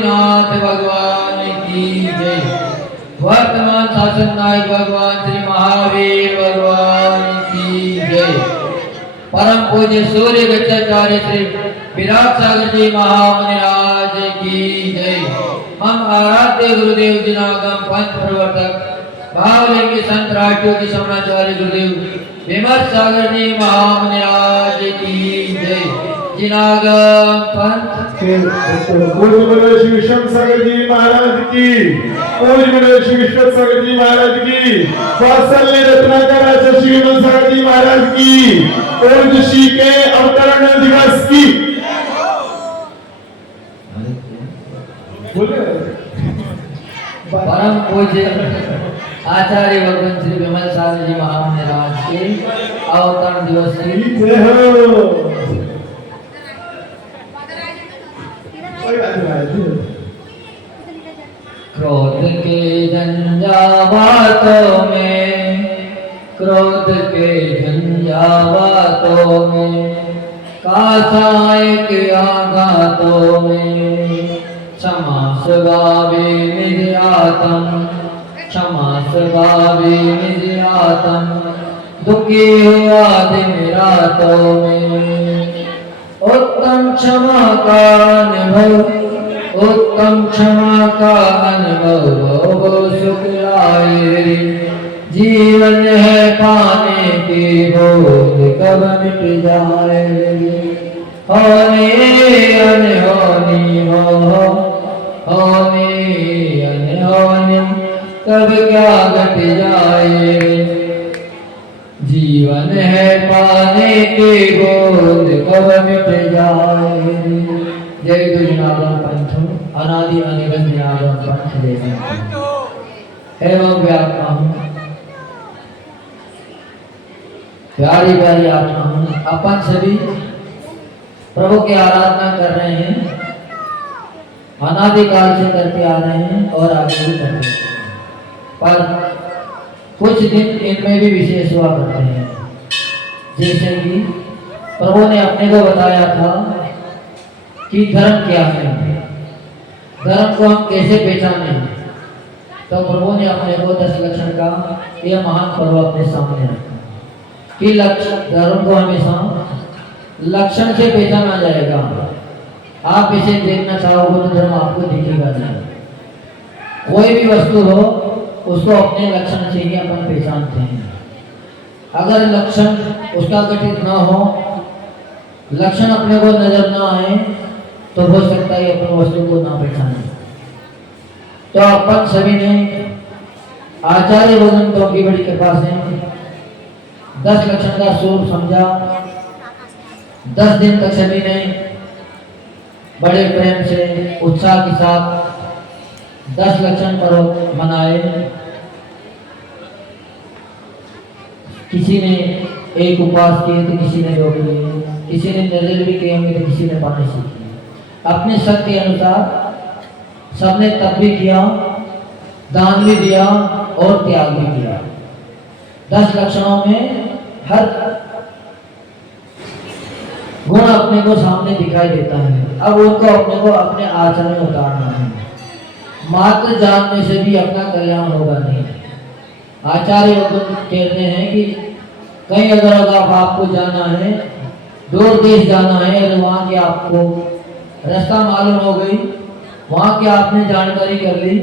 महामुनिनाथ भगवान की जय। वर्तमान शासन नायक भगवान श्री महावीर भगवान की जय। परम पूज्य सूर्य गच्छाचार्य श्री विराट सागर जी महामुनिराज की जय। हम आराध्य गुरुदेव जिनागम पंच प्रवर्तक भावलिंगी संत राष्ट्रों की समाचार्य गुरुदेव विमल सागर जी महामुनिराज की जय। जिनागम पंथ श्री विश्व सागर जी महाराज की, श्री विश्व सागर जी महाराज की, वात्सल्य रत्नाकर आचार्य श्री विमल सागर जी महाराज की, और ऋषि के अवतरण दिवस की। परम पूज्य आचार्य भगवान श्री विमल सागर जी महाराज के अवतरण दिवस की जय हो। क्रोध के झंझावातों में, क्रोध के झंझावातों में, कासाय के आघातों में, क्षमा स्वभावे निध्यातम, क्षमा स्वभावे निध्यातम, दुखी हुआ दिन रातों में। उत्तम क्षमा का अनुभव, उत्तम क्षमा का अनुभव वो सुख लाए। जीवन है पाने की बोध कब मिट जाएगी। होने अनहोनी हो, होने अनहोनी कब क्या घट जाए। जीवन है पाने की बोध कब मिट जाएगी। जय गुरुनागम पंथ अनादि अनिबंध नागम पंथ देना एवं व्यात्मा हूँ, प्यारी प्यारी आत्मा हूँ। अपन सभी प्रभु की आराधना कर रहे हैं, अनादिकाल से करते आ रहे हैं और आगे भी कर रहे हैं, पर कुछ दिन इनमें भी विशेष हुआ करते हैं। जैसे कि प्रभु ने अपने को बताया था कि धर्म क्या है, धर्म को हम कैसे पहचाने, तो प्रभु ने अपने को 10 लक्षण का यह महान पर्व अपने सामने रखा कि धर्म को हमेशा लक्षण से पहचाना जाएगा। आप इसे देखना चाहोगे तो धर्म आपको दिखेगा नहीं। कोई भी वस्तु हो उसको अपने लक्षण से ही अपन पहचानते हैं। अगर लक्षण उसका गठित ना हो, लक्षण अपने को नजर ना आए, तो हो सकता है अपन वस्तु को ना पहचाने। तो अपन सभी ने आचार्य भगवान तो की बड़ी कृपा से 10 लक्षण का स्वरूप समझा। 10 दिन तक सभी ने बड़े प्रेम से उत्साह के साथ 10 लक्षण पर्व मनाए। किसी ने एक उपवास किए तो किसी ने 2 किए, किसी ने निर्जल भी किए होंगे तो किसी ने पानी से किए। अपने शक्ति के अनुसार सबने तप भी किया, दान भी दिया और त्याग भी किया। 10 लक्षणों में हर गुण अपने को सामने दिखाई देता है। अब उनको अपने को अपने आचरण में उतारना है। मात्र जानने से भी अपना कल्याण होगा नहीं। आचार्य कहते हैं कि कहीं अगर आपको जाना है, दूर देश जाना है, अगर वहाँ की आपको रास्ता मालूम हो गई, वहाँ की आपने जानकारी कर ली,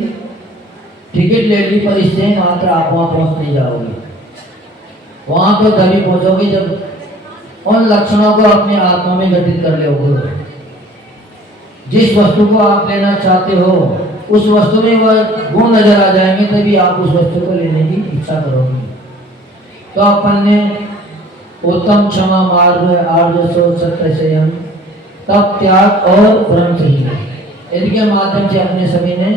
टिकट ले ली, पर इससे मात्र आप वहाँ पहुँच नहीं जाओगे। वहाँ तो तभी पहुँचोगे जब उन लक्षणों को अपने आत्मा में घटित कर लोगे। जिस वस्तु को आप लेना चाहते हो उस वस्तु में वह गुण नजर आ जाएंगे, तभी आप उस वस्तु को लेने की इच्छा करोगे। तो अपन ने उत्तम क्षमा मार्ग, आर्य सोच, सत्य संयम, तप, त्याग और ब्रह्मचर्य, इनके माध्यम से अपने सभी ने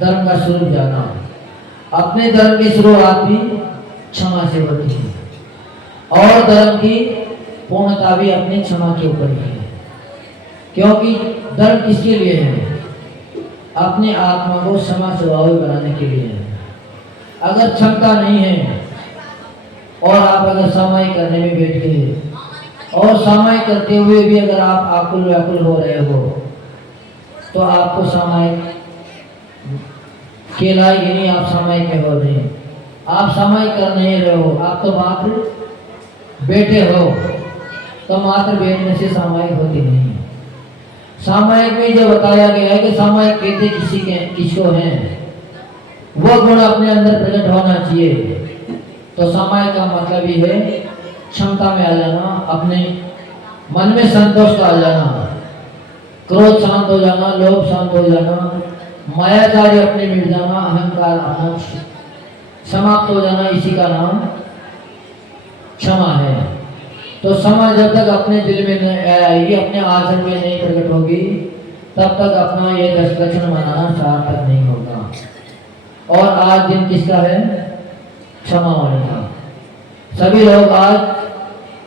धर्म का स्वरूप जाना। अपने धर्म की शुरुआत भी क्षमा से होती है और धर्म की पूर्णता भी अपनी क्षमा के ऊपर ही है। क्योंकि धर्म किसके लिए है? अपने आत्मा को क्षमा स्वभावी बनाने के लिए है। अगर क्षमता नहीं है और आप अगर समाई करने में बैठ गए और समाई करते हुए भी अगर आप आकुल व्याकुल हो रहे हो, तो आपको सामायिक कहलाएगी नहीं, आप सामायिक में हो रहे हैं। आप सामायिक कर नहीं रहे हो, आप तो मात्र बेटे हो। तो मात्र बेटने से सामायिक होती नहीं है। सामायिक में जो बताया गया है कि सामायिक कहते किसको हैं, वो गुण अपने अंदर प्रकट होना चाहिए। तो सामायिक का मतलब ही है क्षमता में आ जाना, अपने मन में संतोष का आ जाना, क्रोध शांत हो जाना, लोभ शांत हो जाना, मायाचार्य अपने मिट जाना, अहंकार अपना समाप्त हो जाना, इसी का नाम क्षमा है। तो क्षमा जब तक अपने दिल में नहीं आएगी, अपने आचरण में नहीं प्रकट होगी, तब तक अपना ये 10 लक्षण मनाना सार्थक नहीं होगा। और आज दिन किसका है? क्षमा होने का। सभी लोग आज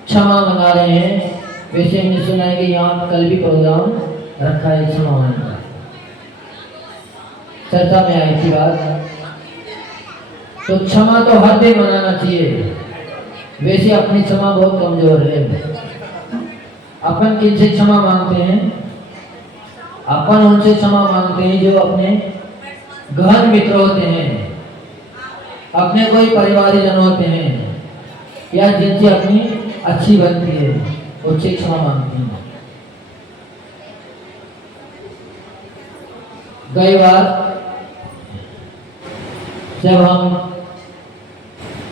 क्षमा मना रहे हैं। वैसे हमने सुना है कि यहाँ कल भी प्रोग्राम रखा है क्षमा होने का, चर्चा में आई थी बात। तो क्षमा तो हर दिन मनाना चाहिए। वैसे अपनी क्षमा बहुत कमजोर है। अपन किनसे क्षमा मांगते हैं? अपन उनसे क्षमा मांगते हैं जो अपने गहन मित्र होते हैं, अपने कोई परिवारजन होते हैं, या जिनसे अपनी अच्छी बनती है, उससे क्षमा मांगते हैं। कई बार जब हम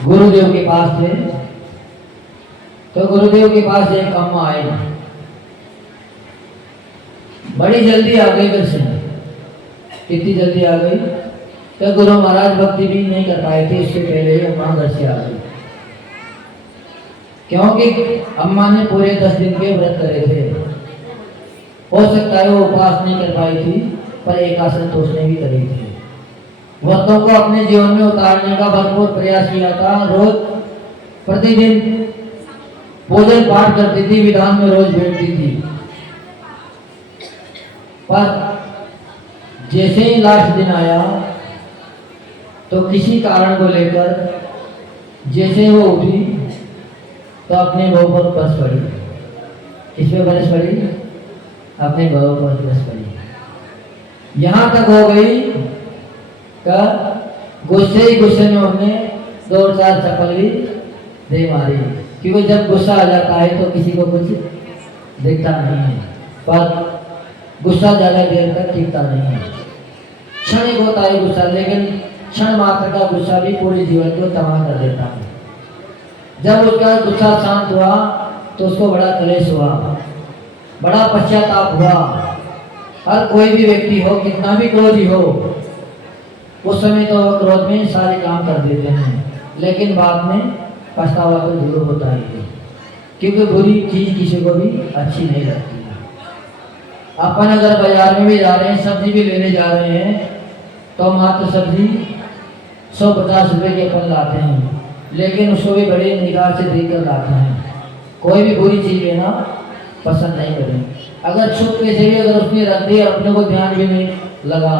गुरुदेव के पास थे, तो गुरुदेव के पास एक अम्मा आई, बड़ी जल्दी आ गई घर से। कितनी जल्दी आ गई? तो गुरु महाराज भक्ति भी नहीं कर पाए थे, इससे पहले ही अम्मा घर से आ गई। क्योंकि अम्मा ने पूरे 10 दिन के व्रत करे थे। हो सकता है वो उपवास नहीं कर पाई थी, पर एकासन तो उसने भी करी थी। व्रतों को अपने जीवन में उतारने का भरपूर प्रयास किया था। रोज प्रतिदिन भोजन पाठ करती थी, विधान में रोज बैठती थी। पर जैसे ही लास्ट दिन आया, तो किसी कारण को लेकर जैसे वो उठी, तो अपने बहू पर बरस पड़ी। किस पे बरस पड़ी? अपने बहू पर बरस पड़ी। यहाँ तक हो गई का गुस्से ही गुस्से में हमने 2-4 चपली दे मारी। क्योंकि जब गुस्सा आ जाता है तो किसी को कुछ दिखता नहीं है, पर गुस्सा ज़्यादा देर तक टिकता नहीं है। क्षणिक होता है गुस्सा, लेकिन क्षण मात्र का गुस्सा भी पूरे जीवन को तबाह कर देता है। जब उसका गुस्सा शांत हुआ तो उसको बड़ा क्लेश हुआ, बड़ा पश्चाताप हुआ। हर कोई भी व्यक्ति हो, कितना भी क्रोधी हो, उस समय तो वह क्रोध में सारे काम कर देते हैं, लेकिन बाद में पछतावा तो जरूर होता है, क्योंकि बुरी चीज किसी को भी अच्छी नहीं लगती। अपन अगर बाजार में भी जा रहे हैं, सब्जी भी लेने जा रहे हैं, तो मात्र सब्जी 150 रुपये की अपन लाते हैं, लेकिन उसको भी बड़े निगाह से देखकर लाते हैं। कोई भी बुरी चीज लेना पसंद नहीं करें। अगर छुपके से भी अगर उसने रख दी, अपने को ध्यान भी नहीं लगा,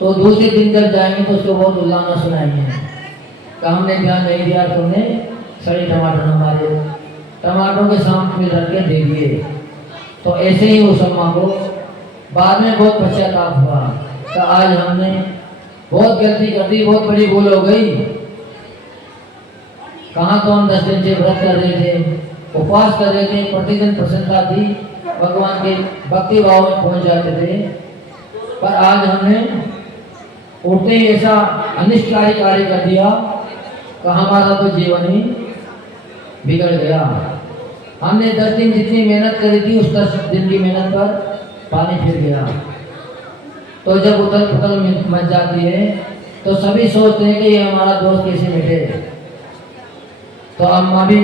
तो दूसरे दिन जब जाएंगे तो उसको बहुत उल्लाना सुनाएंगे कि हमने ध्यान नहीं दिया, तुमने सड़े टमाटर हमारे टमाटरों के सामने में रख के दे दिए। तो ऐसे ही उस अम्मा को बाद में बहुत पश्चाताप हुआ कि आज हमने बहुत गलती कर दी, बहुत बड़ी भूल हो गई। कहाँ तो हम 10 दिन से व्रत कर रहे थे, उपवास कर रहे थे, प्रतिदिन प्रसन्नता थी, भगवान के भक्ति भाव में पहुंच जाते थे, पर आज हमने उठते ही ऐसा अनिष्टकारी कार्य कर दिया कि हमारा तो जीवन ही बिगड़ गया। हमने 10 दिन जितनी मेहनत करी थी, उस 10 दिन की मेहनत पर पानी फिर गया। तो जब उथल पुथल मच जाती है, तो सभी सोचते हैं कि ये हमारा दोस्त कैसे मिटे। तो अम्मा भी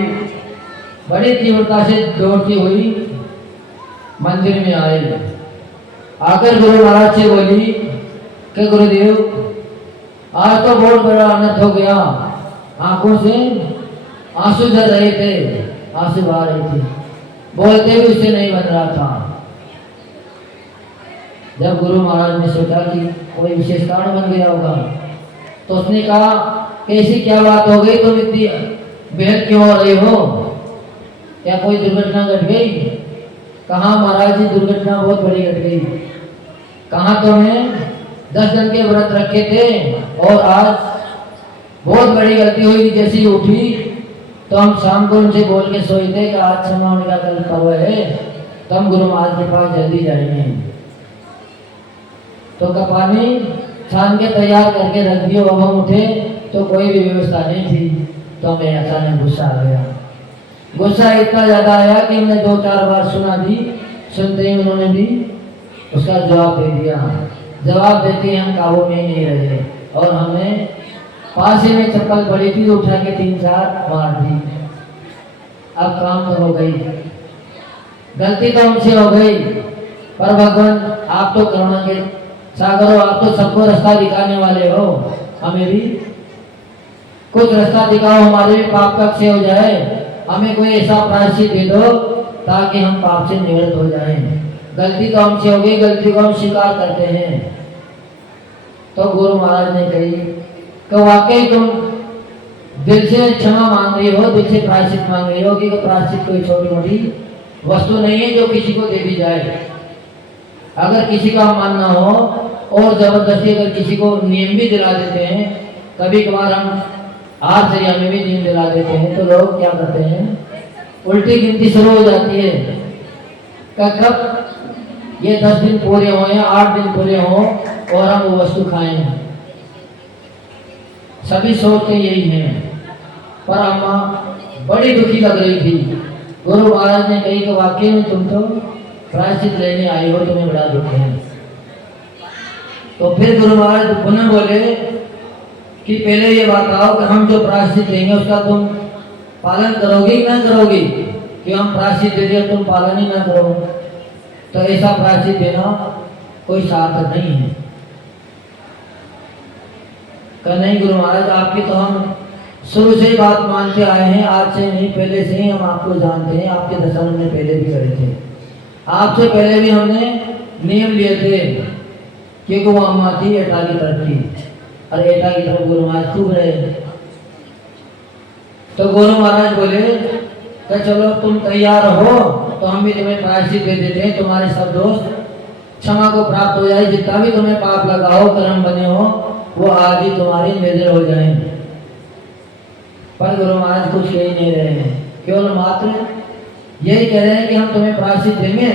बड़ी तीव्रता से दौड़ती हुई मंदिर में आई, आकर गुरु महाराज से बोली कि गुरुदेव, आज तो बहुत बड़ा अनर्थ हो गया। आंखों से आंसू झर रहे थे, आंसू बहा रही थी, बोलते भी उससे नहीं बन रहा था। जब गुरु महाराज ने सोचा कि कोई विशेष कारण बन गया होगा, तो उसने कहा कैसी क्या बात हो गई, तुम इतनी बेहद क्यों हो रही हो? क्या कोई दुर्घटना घट गई? कहा महाराज जी, दुर्घटना बहुत बड़ी घट गई। कहाँ तो मैं 10 दिन के व्रत रखे थे और आज बहुत बड़ी गलती हुई। जैसे ही उठी तो हम शाम को उनसे बोल के सोए थे कि आज क्षमा होने का कल पर्व है, तो हम गुरु महाराज के पास जल्दी जाएंगे। तो कपानी छान के तैयार करके रख दियो। अब हम उठे तो कोई भी व्यवस्था नहीं थी, तो हमें अचानक गुस्सा आ गया। गुस्सा इतना ज्यादा आया कि हमने 2-4 बार सुना दी, सुनते ही उन्होंने भी उसका जवाब दे दिया। जवाब देते ही हम काबू में ही नहीं रहे और हमने पास ही में चप्पल पड़ी थी तो उठा के 3-4 मार दी। अब काम तो हो गई, गलती तो हमसे हो गई, पर भगवान आप तो करुणा के सागर हो, आप तो सबको रास्ता दिखाने वाले हो। हमें भी कुछ रास्ता दिखाओ, हमारे भी पाप का क्षय हो जाए। हमें कोई ऐसा प्रायश्चित दे दो ताकि हम पाप से निवृत्त हो जाएं। गलती तो हमसे हो गई, गलती को हम स्वीकार करते हैं। तो गुरु महाराज ने कही कि वाकई तुम दिल से क्षमा मांग रही हो, दिल से प्रायश्चित मांग रही हो, कि प्रायश्चित कोई छोटी मोटी वस्तु नहीं है जो किसी को दे दी जाए। अगर किसी का मानना हो और जबरदस्ती अगर किसी को नियम भी दिला देते हैं, कभी कभार हम आश्चर्य में भी नियम दिला देते हैं, तो लोग क्या करते हैं, उल्टी गिनती शुरू हो जाती है। कब ये 10 दिन पूरे हो या 8 दिन पूरे हो और हम वो वस्तु खाएं, सभी सोचते यही हैं। पर अम्मा बड़ी दुखी लग रही थी। गुरु महाराज ने कही कि वाकई में तुम तो प्रायश्चित लेने आई हो, तुम्हें बड़ा दुख है। तो फिर गुरु महाराज पुनः बोले कि पहले ये बताओ कि हम जो प्रायश्चित देंगे उसका तुम पालन करोगी ना करोगी, कि हम प्रायश्चित दे दिए तुम पालन ही ना करो, तो ऐसा प्रायश्चित देना कोई सार्थक नहीं है। कहा नहीं गुरु महाराज, आपकी तो हम शुरू से ही बात मानते आए हैं, आज से नहीं पहले से ही हम आपको जानते हैं। आपके दर्शन हमने पहले भी करे थे, आपसे पहले भी हमने नियम लिए थे, क्योंकि वो अम्मा थी एटा की तरफ की और एटा की तरफ गुरु महाराज खूब रहे। तो गुरु महाराज बोले कि चलो तुम तैयार हो तो हम भी तुम्हें प्रायश्चित दे देते हैं, तुम्हारे सब दोष क्षमा को प्राप्त हो जाए, जितना भी तुम्हें पाप लगा हो, कर्म बने हो, वो आज ही तुम्हारी निर्जर हो जाए। पर गुरु महाराज कुछ कह ही नहीं रहे हैं, केवल मात्र यही कह रहे हैं कि हम तुम्हें प्रायश्चित देंगे।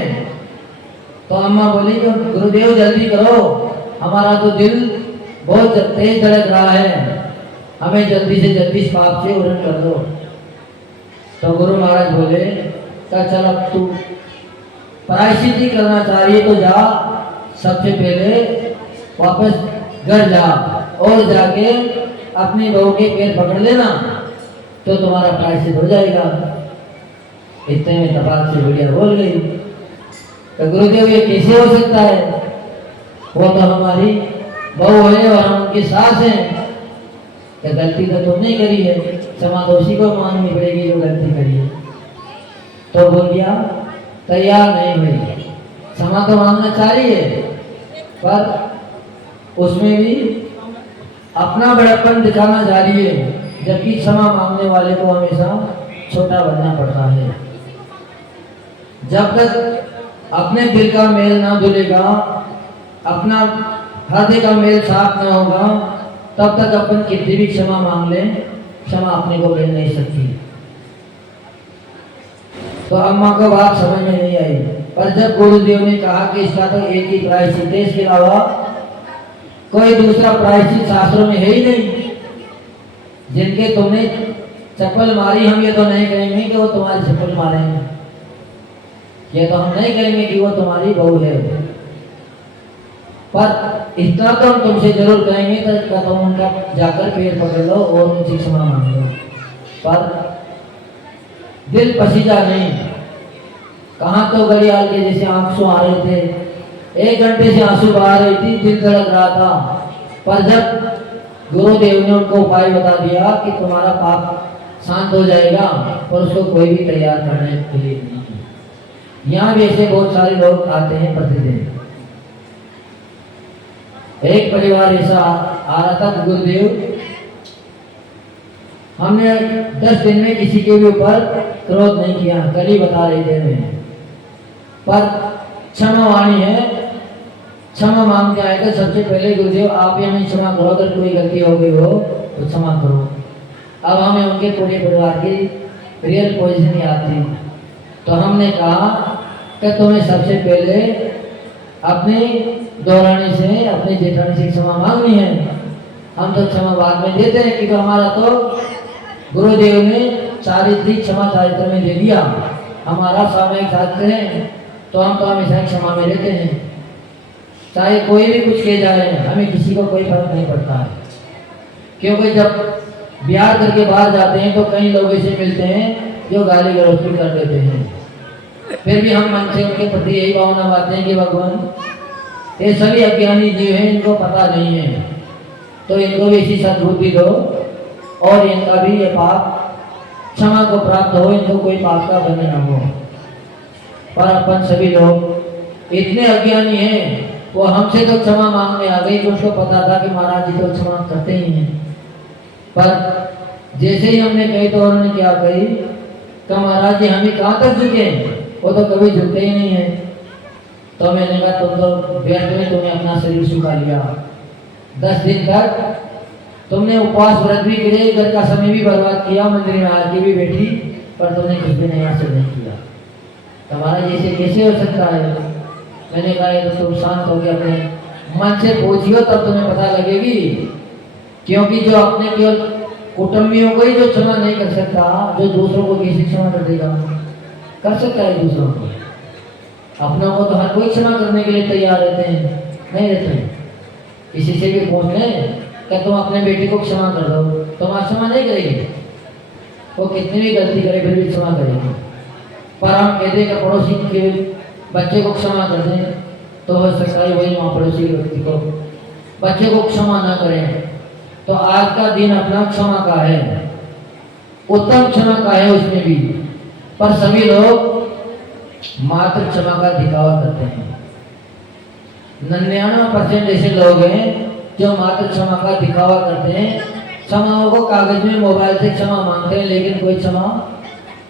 तो अम्मा बोली कि गुरुदेव जल्दी करो, हमारा तो दिल बहुत तेज धड़क रहा है, हमें जल्दी से जल्दी इस पाप से उरण कर दो। तो गुरु महाराज बोले चल अब तू प्रायश्चित ही करना चाहिए तो जा, सबसे पहले वापस घर जा और जाके अपनी बहू के पैर पकड़ लेना, तो तुम्हारा प्रायश्चित हो जाएगा। इतने में तपाक से बुढ़िया बोल गई, तो गुरुदेव ये कैसे हो सकता है, वो तो हमारी बहू है और हम उनकी सास हैं, क्या गलती तो तुमने करी है, क्षमा दोषी को माननी पड़ेगी जो गलती करी है। तो बोल दिया तैयार नहीं हुई, क्षमा तो मांगना चाहिए, पर उसमें भी अपना बड़प्पन दिखाना जारी है, जबकि क्षमा मांगने वाले को हमेशा छोटा बनना पड़ता है। जब तक अपने दिल का मेल ना धुलेगा, अपना हृदय का मेल साफ ना होगा, तब तक अपन कितनी भी क्षमा मांग लें, क्षमा अपने को मिल नहीं सकती। तो अम्मा को बात समझ में नहीं आई, पर जब गुरुदेव ने कहा कि इसका तो एक ही प्रायश्चित है, इसके अलावा कोई दूसरा प्रायश्चित शास्त्रों में है ही नहीं, जिनके तुमने चप्पल मारी, हम ये तो नहीं कहेंगे कि वो तुम्हारी चप्पल मारेंगे, ये तो हम नहीं कहेंगे कि वो तुम्हारी बहू है, पर इतना तो हम तुमसे जरूर कहेंगे तो तुम उनका जाकर पैर पकड़ लो और उनसे क्षमा मांग लो। पर दिल पसीजा नहीं, कहाँ तो घड़ियाल के जैसे आंसू आ रहे थे, 1 घंटे से आंसू बहा रही थी, दिल धड़क रहा था। पर जब गुरुदेव ने उनको उपाय बता दिया कि तुम्हारा पाप शांत हो जाएगा, पर उसको कोई भी तैयार करने के लिए नहीं है। यहाँ भी ऐसे बहुत सारे लोग आते हैं प्रतिदिन। एक परिवार ऐसा आ रहा था, गुरुदेव हमने 10 दिन में किसी के भी ऊपर क्रोध नहीं किया, कल ही बता रहे थे मैं, पर क्षमा वाणी है, क्षमा मांग के आए तो सबसे पहले गुरुदेव आप ही हमें क्षमा करो, अगर कोई गलती हो गई हो तो क्षमा करो। अब हमें उनके पूरे परिवार की रियल पोजीशन याद थी, तो हमने कहा कि तुम्हें सबसे पहले अपनी दौरानी से, अपनी जेठानी से क्षमा मांगनी है। हम तो क्षमा बाद में देते हैं, क्योंकि हमारा तो गुरुदेव ने चारित्रिक क्षमा चारित्र में दे दिया। हमारा सामयिक शास्त्र है, तो हम तो हमेशा क्षमा में लेते हैं, चाहे कोई भी कुछ किए जाए, हमें किसी को कोई फर्क नहीं पड़ता है। क्योंकि जब ब्याह करके बाहर जाते हैं तो कई लोग ऐसे मिलते हैं जो गाली गलौज भी कर देते हैं, फिर भी हम मन से उनके प्रति यही भावना बांधते हैं कि भगवान ये सभी अज्ञानी जीव हैं, इनको पता नहीं है, तो इनको भी इसी सद्बुद्धि दो और इनका भी ये पाप क्षमा को प्राप्त हो, इनको कोई पाप का बंधन न हो। पर अपन सभी लोग इतने अज्ञानी हैं, वो हमसे तो क्षमा मांगने आ गई, तो उसको पता था कि महाराज जी तो क्षमा करते ही हैं, पर जैसे ही हमने कही तो उन्होंने क्या कही कि महाराज जी हम ही कहाँ तक झुके, वो तो कभी झुकते ही नहीं है। तो मैंने कहा तुम तो व्यर्थ में तुमने अपना शरीर सुखा लिया, 10 दिन तक तुमने उपवास व्रत भी करे, घर का समय भी बर्बाद किया, मंदिर में आरती भी बैठी, पर तुमने कुछ भी नया से नहीं किया। तुम्हारा जैसे कैसे हो सकता है? मैंने कहा ये तो तुम शांत हो गए, अपने मन से पूछियो तब तुम्हें पता लगेगी। क्योंकि जो अपने केवल कुटुंबियों को ही जो क्षमा नहीं कर सकता, जो दूसरों को कैसे क्षमा कर देगा? कर सकता है दूसरों को, अपनों को तो हर कोई क्षमा करने के लिए तैयार रहते हैं, नहीं रहते। किसी से भी पूछ लें कि तुम अपने बेटे को क्षमा कर दो, तुम आज क्षमा नहीं करेगी, वो कितनी भी गलती करे फिर भी क्षमा करेगी। पर हम कहते हैं कि पड़ोसी के बच्चे को क्षमा कर दें, तो हो सकता है वही वहाँ पड़ोसी व्यक्ति को बच्चे को क्षमा ना करें। तो आज का दिन अपना क्षमा का है, उत्तम क्षमा का है उसमें भी, पर सभी लोग मात्र क्षमा का दिखावा करते हैं। 99% ऐसे लोग हैं जो मात्र क्षमा का दिखावा करते हैं, क्षमाओं को कागज में मोबाइल से क्षमा मांगते हैं, लेकिन कोई क्षमा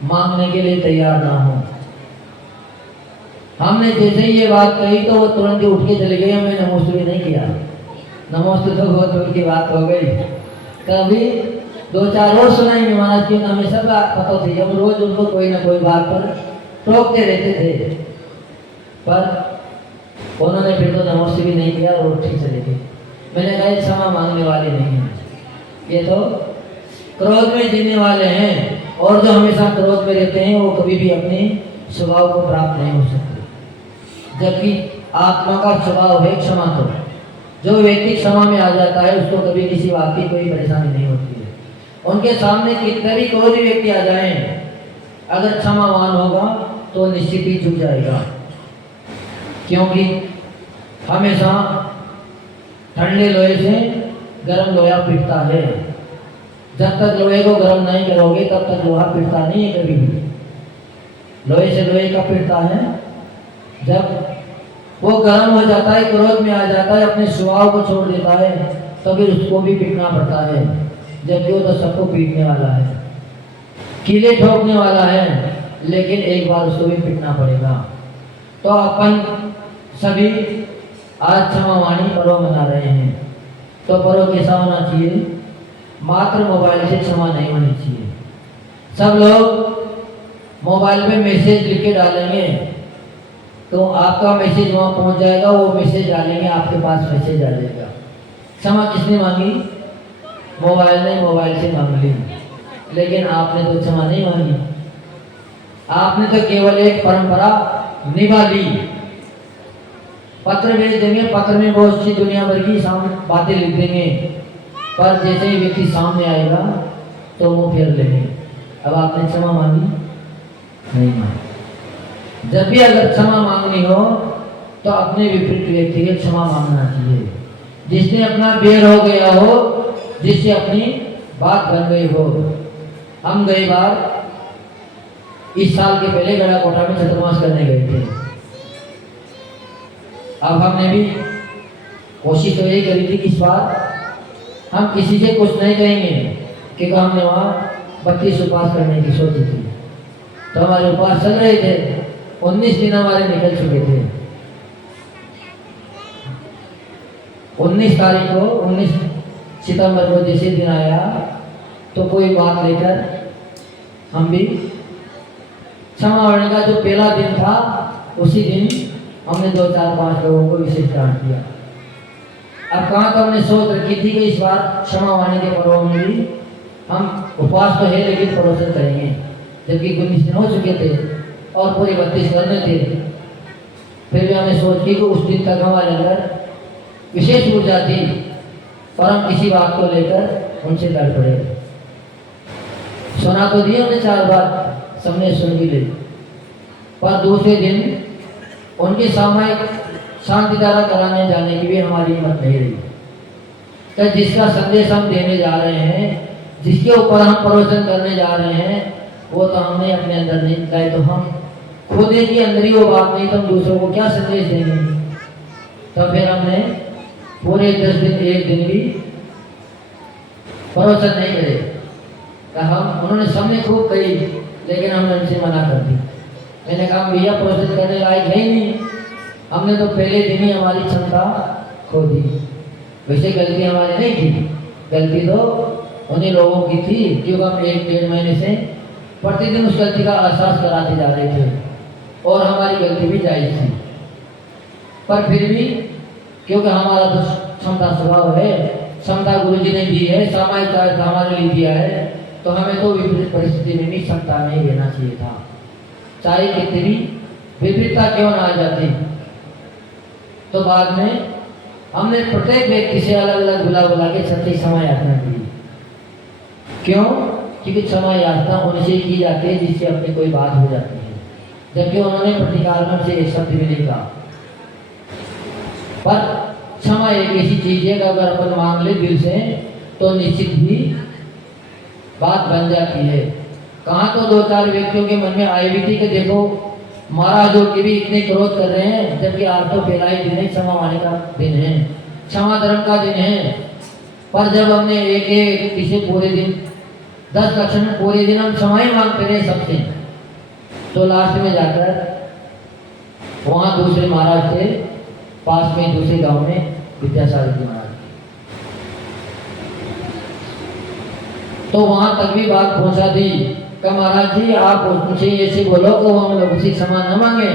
मांगने के लिए तैयार ना हो। हमने जैसे ही ये बात कही तो वो तुरंत उठ के चले गए, हमें नमोस्तु भी नहीं किया। नमोस्तु तो बहुत दूर की बात हो गई, कभी 2-4 रोज सुनाई नहीं महाराज की, हमें सब पता थी, हम रोज उनको कोई ना कोई बात पर टोकते रहते थे, पर उन्होंने फिर तो नमोस्तु भी नहीं किया और उठ के चले गए। मैंने कहा ये क्षमा मांगने वाले नहीं हैं, ये तो क्रोध में जीने वाले हैं, और जो हमेशा क्रोध में रहते हैं वो कभी भी अपने स्वभाव को प्राप्त नहीं हो सकते। जबकि आत्मा का स्वभाव है क्षमा। तो जो व्यक्ति क्षमा में आ जाता है उसको कभी किसी बात की कोई परेशानी नहीं होती है। उनके सामने कितने भी कोई भी व्यक्ति आ जाए, अगर क्षमावान होगा तो निश्चित ही झुक जाएगा। क्योंकि हमेशा ठंडे लोहे से गर्म लोहा पिटता है, जब तक लोहे को गर्म नहीं करोगे तब तक लोहा पिटता नहीं है कभी भी। लोहे से लोहे का पिटता है जब वो गर्म हो जाता है, क्रोध में आ जाता है, अपने स्वभाव को छोड़ देता है, तो फिर उसको भी पीटना पड़ता है, जबकि वो तो सबको पीटने वाला है, कीले ठोकने वाला है, लेकिन एक बार उसको भी पीटना पड़ेगा। तो अपन सभी आज क्षमावाणी पर्व मना रहे हैं, तो पर्व कैसा होना चाहिए? मात्र मोबाइल से क्षमा नहीं होनी चाहिए। सब लोग मोबाइल पे मैसेज लिख के डालेंगे तो आपका मैसेज वहाँ पहुँच जाएगा, वो मैसेज डालेंगे आपके पास मैसेज आ जाएगा। क्षमा किसने मांगी? मोबाइल ने मोबाइल से मांग ली, लेकिन आपने तो क्षमा नहीं मांगी। आपने तो केवल एक परंपरा निभा ली। पत्र भेज देंगे, पत्र में बहुत सी दुनिया भर की बातें लिख देंगे, पर जैसे ही व्यक्ति सामने आएगा तो मुंह फेर लेंगे। अब आपने क्षमा मांगी? नहीं मांगी। जब भी अगर क्षमा मांगनी हो तो अपने विपरीत व्यक्ति के क्षमा मांगना चाहिए, जिसने अपना बेर हो गया हो, जिससे अपनी बात बन गई हो। हम गई बार इस साल के पहले गढ़ाकोटा में चतुर्मास करने गए थे। अब हमने भी कोशिश तो यही करी थी कि इस बार हम किसी से कुछ नहीं कहेंगे, क्योंकि हमने वहाँ 32 उपवास करने की सोची थी। तो हमारे उपवास चल रहे थे, 19 दिन हमारे निकल चुके थे। 19 तारीख को 19 सितंबर को जैसे दिन आया तो कोई बात लेकर हम भी क्षमा मांगने का जो पहला दिन था उसी दिन हमने 2 4 5 लोगों को विशेष ग्रहण किया। अब कहाँ तो हमने सोच रखी थी कि इस बार क्षमा मांगने के पर्व में भी हम उपवास तो है लेकिन प्रवचन करेंगे, जबकि 19 दिन हो चुके थे और पूरे 32 करने थे। फिर भी हमने सोच की कि उस दिन तक हमारे अंदर विशेष ऊर्जा थी पर हम किसी बात को लेकर उनसे लड़ पड़े। सुना तो दिया हमने 4 बार, सबने सुन भी ली, पर दूसरे दिन उनके सामयिक शांति धारा कराने जाने की भी हमारी हिम्मत नहीं रही। तो जिसका संदेश हम देने जा रहे हैं, जिसके ऊपर हम प्रवचन करने जा रहे हैं, वो तो हमने अपने अंदर नहीं लाए, तो हम खुद ही के अंदर ही वो बात नहीं तो हम दूसरों को क्या संदेश देंगे। तो फिर हमने पूरे 10 दिन 1 दिन भी प्रवचन नहीं करे। तो हम उन्होंने सबने खूब कही लेकिन हमने उनसे मना कर दी। मैंने कहा भैया प्रवचन करने लायक है ही नहीं, हमने तो पहले दिन ही हमारी क्षमता खो दी। वैसे गलती हमारी नहीं थी, गलती तो उन्हीं लोगों की थी क्योंकि हम 1 डेढ़ महीने से प्रतिदिन उस गलती का एहसास कराते जा रहे थे और हमारी गलती भी जायज थी। पर फिर भी क्योंकि हमारा तो क्षमता स्वभाव है, क्षमता गुरु जी ने दी है, सामाजिक कार्य हमारे लिए दिया है, तो हमें तो विपरीत परिस्थिति में भी क्षमता नहीं देना चाहिए था, चाहे कितनी भी विपरीतता क्यों ना आ जाती। तो बाद में हमने प्रत्येक व्यक्ति से अलग अलग बुला के सच्ची क्षमा याचना की। क्यों? क्योंकि क्षमा याचना उनसे की जाती है जिससे अपनी कोई बात हो जाती है, जबकि उन्होंने प्रतिकार से एक शब्द भी नहीं कहा। पर क्षमा एक ऐसी चीज है कि अगर अपन मांग ले दिल से तो निश्चित भी बात बन जाती है। कहाँ तो 2 4 व्यक्तियों के मन में आई भी थी कि देखो महाराजों के भी इतने क्रोध कर रहे हैं, जबकि आज तो पहला ही दिन है, क्षमा मांगने का दिन है, क्षमा धर्म का दिन है। पर जब हमने एक किसी पूरे दिन 10 लक्षण में पूरे दिन हम क्षमा ही मांगते रहे सबसे, तो लास्ट में जाकर वहाँ दूसरे महाराज थे पास में दूसरे गांव में विद्यासागर जी महाराज, तो वहां तक भी बात पहुंचा दी कि महाराज जी आप उनसे ऐसे बोलो कि वो हम लोग उसी क्षमा न मांगे,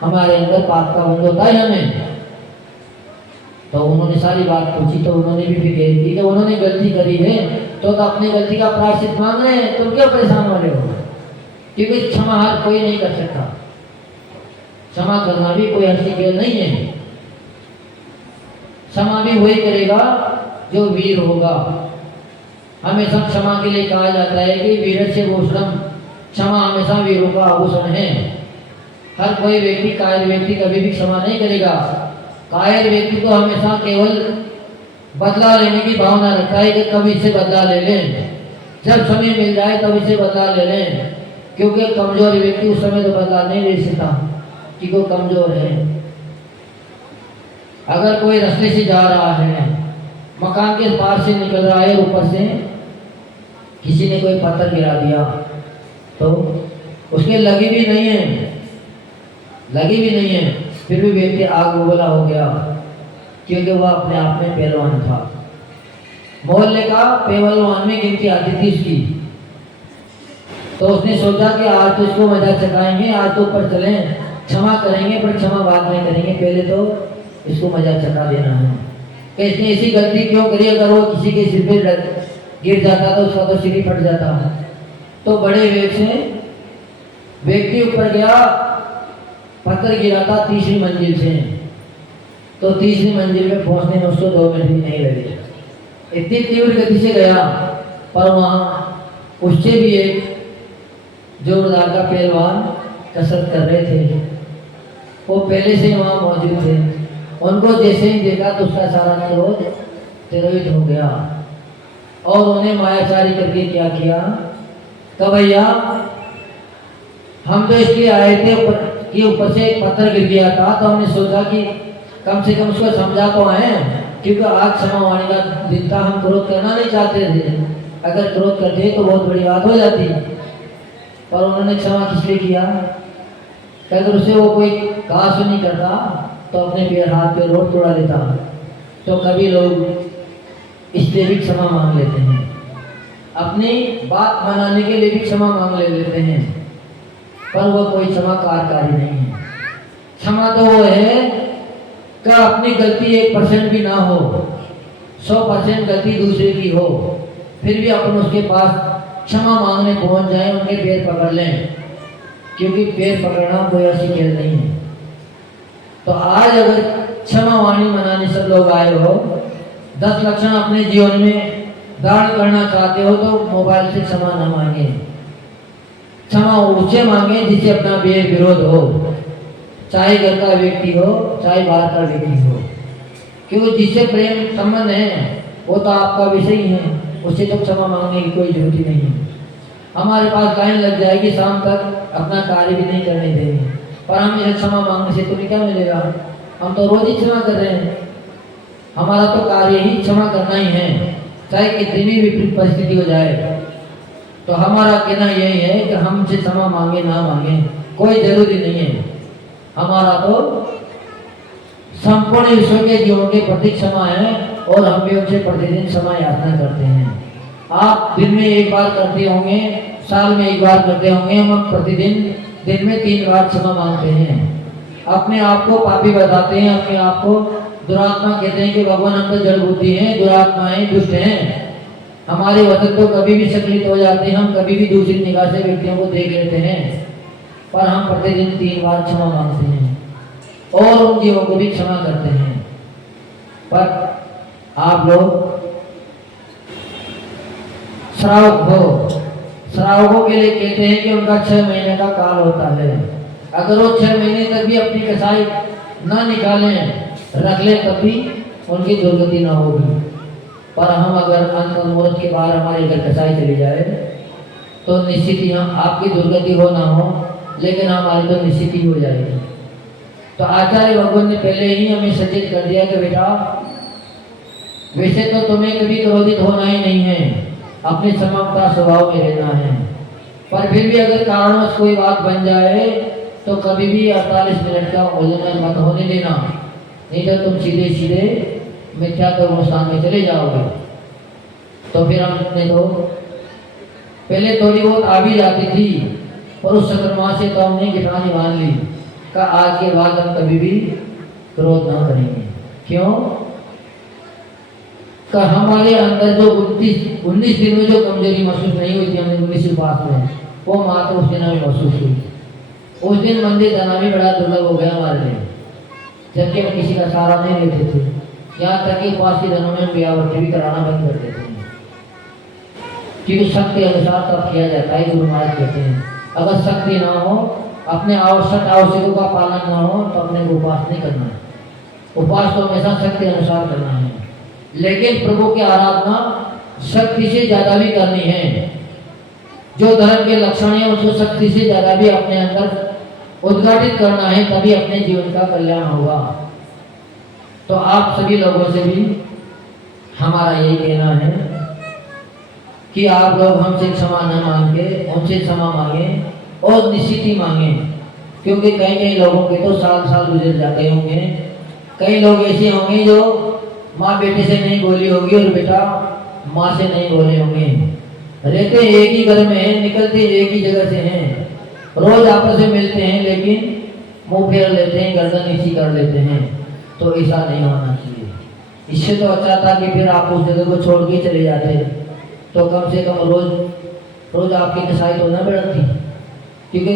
हमारे अंदर पाप का बंद होता है हमें। तो उन्होंने सारी बात पूछी तो उन्होंने भी फिर कह दी कि उन्होंने गलती करी है तो अपनी गलती का प्रायश्चित मांग रहे हैं, तुम क्यों परेशान वाले हो? क्योंकि क्षमा हर कोई नहीं कर सकता, क्षमा करना भी कोई हंसी खेल नहीं है। क्षमा भी वही करेगा जो वीर होगा। हमेशा क्षमा के लिए कहा जाता है कि वीरस्य भूषणम, क्षमा हमेशा वीरों का आभूषण है। हर कोई व्यक्ति कायर व्यक्ति कभी भी क्षमा नहीं करेगा। कायर व्यक्ति को हमेशा केवल बदला लेने की भावना रखता है कि कभी इससे बदला ले लें, जब समय मिल जाए तब इससे बदला ले लें, क्योंकि कमजोर व्यक्ति उस समय तो बदला नहीं ले सकता कि वो कमजोर है। अगर कोई रास्ते से जा रहा है, मकान के पार से निकल रहा है, ऊपर से किसी ने कोई पत्थर गिरा दिया तो उसके लगी भी नहीं है, फिर भी व्यक्ति आग उबला हो गया क्योंकि वह अपने आप में पहलवान था। मोहल्ले का पहलवान में गिनती आती थी उसकी, तो उसने सोचा कि आज तो इसको मजा चखाएंगे, आज तो ऊपर चलें, क्षमा करेंगे पर क्षमा बाद में करेंगे, पहले तो इसको मजा चखा देना है कि इसने ऐसी गलती क्यों करी। अगर वो किसी के सिर पे गिर जाता तो उसका तो सिर ही फट जाता। तो बड़े वेग से व्यक्ति ऊपर गया, पत्थर गिरा था 3री मंजिल से, तो 3री मंजिल में पहुंचने में उसको 2 मिनट भी नहीं लगे, इतनी तीव्र गति से गया। पर वहाँ उससे भी एक जोरदार का पहलवान कसरत कर रहे थे, वो पहले से वहाँ मौजूद थे। उनको जैसे ही देखा तो उसका सारा क्रोध तिरोहित हो गया और उन्हें मायाचारी करके क्या किया तो भैया हम तो इसलिए आए थे कि ऊपर से एक पत्थर गिर गया था, तो हमने सोचा कि कम से कम उसको समझा तो आए, क्योंकि आज क्षमा वाणी का दिन था, हम क्रोध करना नहीं चाहते थे। अगर क्रोध करते तो बहुत बड़ी बात हो जाती, पर उन्होंने क्षमा किस लिए किया? अगर उसे वो कोई कहा सुनी करता तो अपने पैर हाथ पे रोड तोड़ा देता। तो कभी लोग इसलिए भी क्षमा मांग लेते हैं, अपनी बात मनाने के लिए भी क्षमा मांग लेते हैं, पर वो कोई क्षमा कार्यकारी नहीं है। क्षमा तो वो है कि अपनी गलती 1% भी ना हो, 100% गलती दूसरे की हो, फिर भी अपन उसके पास क्षमा मांगने पहुंच जाए, उनके पैर पकड़ लें, क्योंकि पैर पकड़ना कोई ऐसी खेल नहीं है। तो आज अगर क्षमा वाणी मनाने सब लोग आए हो, 10 लक्षण अपने जीवन में धारण करना चाहते हो, तो मोबाइल से क्षमा न मांगे, क्षमा उससे मांगे जिससे अपना विरोध हो, चाहे घर का व्यक्ति हो चाहे बाहर का व्यक्ति हो, क्योंकि जिससे प्रेम संबंध है वो तो आपका विषय ही है, उससे तो क्षमा मांगने की कोई जरूरत ही नहीं है। हमारे पास लाइन लग जाएगी शाम तक, अपना कार्य भी नहीं करने देंगे, पर हम इसे क्षमा मांगने से तुम्हें क्या मिलेगा? हम तो रोज ही क्षमा कर रहे हैं, हमारा तो कार्य ही क्षमा करना ही है, चाहे कितनी भी विपरीत परिस्थिति हो जाए। तो हमारा कहना यही है कि हमसे क्षमा मांगे ना मांगे कोई जरूरी नहीं है, हमारा तो संपूर्ण विश्व के जीवों के प्रति क्षमा है, और हम भी उनसे प्रतिदिन क्षमा याचना करते हैं। आप दिन में 1 बार करते होंगे, साल में 1 बार करते होंगे, हम प्रतिदिन दिन में 3 बार क्षमा मांगते हैं। अपने आप को पापी बताते हैं, अपने आप को दुरात्मा कहते हैं कि भगवान हम तो जड़ बुद्धि हैं, दुरात्माएं दुष्ट हैं, हमारे वचन तो कभी भी संकलित हो जाते हैं, हम कभी भी दूसरी निगाह से व्यक्तियों को देख लेते हैं, पर हम प्रतिदिन 3 बार क्षमा मांगते हैं और उन जीवों को भी क्षमा करते हैं। पर आप लोग श्रावकों के लिए कहते हैं कि उनका 6 महीने का काल होता है, अगर वो 6 महीने तक भी अपनी कसाई ना निकालें, रख ले, तब भी उनकी दुर्गति ना होगी। पर हम अगर अंत मुहूर्त के बाद हमारे घर कसाई चली जाए तो निश्चित ही हम आपकी दुर्गति हो ना हो, लेकिन हमारी तो निश्चित ही हो जाएगी। तो आचार्य भगवान ने पहले ही हमें सचेत कर दिया कि बेटा वैसे तो तुम्हें कभी क्रोधित होना ही नहीं है, अपने समता स्वभाव में रहना है, पर फिर भी अगर कारणवश कोई बात बन जाए तो कभी भी 48 मिनट का भोजन मत होने देना, नहीं तो तुम सीधे सीधे मिथ्या तो स्थान में चले जाओगे। तो फिर हमने तो पहले थोड़ी बहुत आ भी जाती थी, पर उस चंद्रमा से तो हमने गिटानी मान ली का आज के बाद हम कभी भी क्रोध ना करेंगे। क्यों? का हमारे अंदर जो 19 दिन में जो कमजोरी महसूस नहीं हुई थी हमने 19 उपास में, वो मात्र उस दिन हमें महसूस हुई। उस दिन मंदिर जाना भी बड़ा दुर्लभ हो गया हमारे लिए, जबकि हम किसी का सहारा नहीं लेते थे, यहाँ तक कि उपास के दिनों में व्यावृत्ति भी कराना बंद कर देते हैं, क्योंकि शक्ति अनुसार तब किया जाता है। गुरु महाराज कहते हैं अगर शक्ति ना हो, अपने आवश्यकों का पालन ना हो, तो अपने को उपास नहीं करना है। उपास तो हमेशा शक्ति अनुसार करना है, लेकिन प्रभु की आराधना शक्ति से ज्यादा भी करनी है। जो धर्म के लक्षण है उसको शक्ति से ज्यादा भी अपने अंदर उद्घाटित करना है, तभी अपने जीवन का कल्याण होगा। तो आप सभी लोगों से भी हमारा यही कहना है कि आप लोग हमसे क्षमा न मांगे, उनसे क्षमा मांगे और निश्चित ही मांगे, क्योंकि कई कई लोगों के तो साल गुजर जाते होंगे। कई लोग ऐसे होंगे जो माँ बेटे से नहीं बोली होगी और बेटा माँ से नहीं बोले होंगे, रहते एक ही घर में हैं, निकलते एक ही जगह से हैं, रोज आपस में मिलते हैं, लेकिन मुंह फेर लेते हैं, गर्दन नीची कर लेते हैं। तो ऐसा नहीं होना चाहिए। इससे तो अच्छा था कि फिर आप उस जगह को छोड़ के चले जाते, तो कम से कम रोज आपकी कसाई तो न बढ़ती, क्योंकि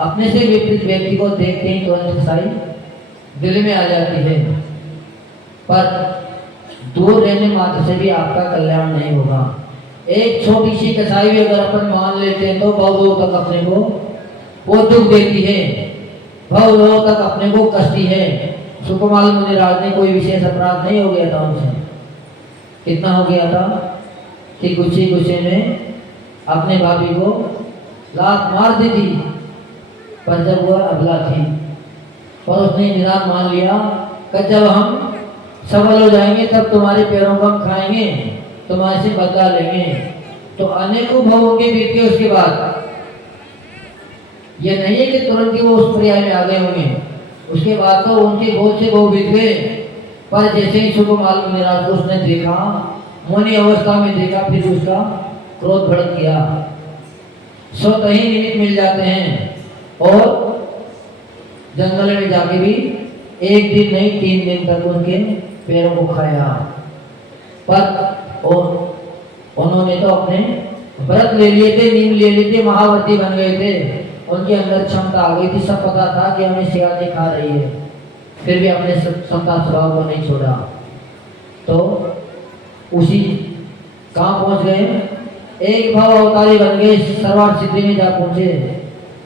अपने से विपरीत व्यक्ति को देखते ही तुरंत कसाई दिल में आ जाती है। पर दूर रहने मात्र से भी आपका कल्याण नहीं होगा। एक छोटी सी कसाई भी अगर अपन मान लेते हैं तो बहुत तक अपने को वो दुख देती है, बहुत तक अपने को कष्टी है। सुकुमार मुनिराज ने कोई विशेष अपराध नहीं हो गया था उनसे, कितना हो गया था कि गुस्से में अपने भाभी को लात मार दी थी, पर जब वह अबला थी, पर उसने निराश मान लिया कि जब हम सफल हो जाएंगे तब तुम्हारे पैरों को हम खाएंगे, तुम्हारे से बदला लेंगे। तो अनेकों भव होंगे बीत के उसके बाद, ये नहीं है कि तुरंत ही वो उस पर्याय में आ गए होंगे, उसके बाद तो उनके बहुत से भव बीत गए, पर जैसे ही सुकुमार मुनिराज को उसने देखा, मुनि अवस्था में देखा, फिर उसका क्रोध भड़क गया। स्वतः ही निमित्त मिल जाते हैं और जंगल में जाके भी एक दिन नहीं 3 दिन तक उनके पैरों को खाया। पर उन्होंने तो अपने व्रत ले लिए थे, नीम ले लिए थे, महावर्ती बन गए थे, उनके अंदर क्षमता आ गई थी, सब पता था कि हमें शिकारी खा रही है, फिर भी अपने क्षमता स्वभाव को नहीं छोड़ा। तो उसी कहाँ पहुंच गए, एक भाव अवतारी बन गए, सर्वार्थ सिद्धि में जा पहुंचे।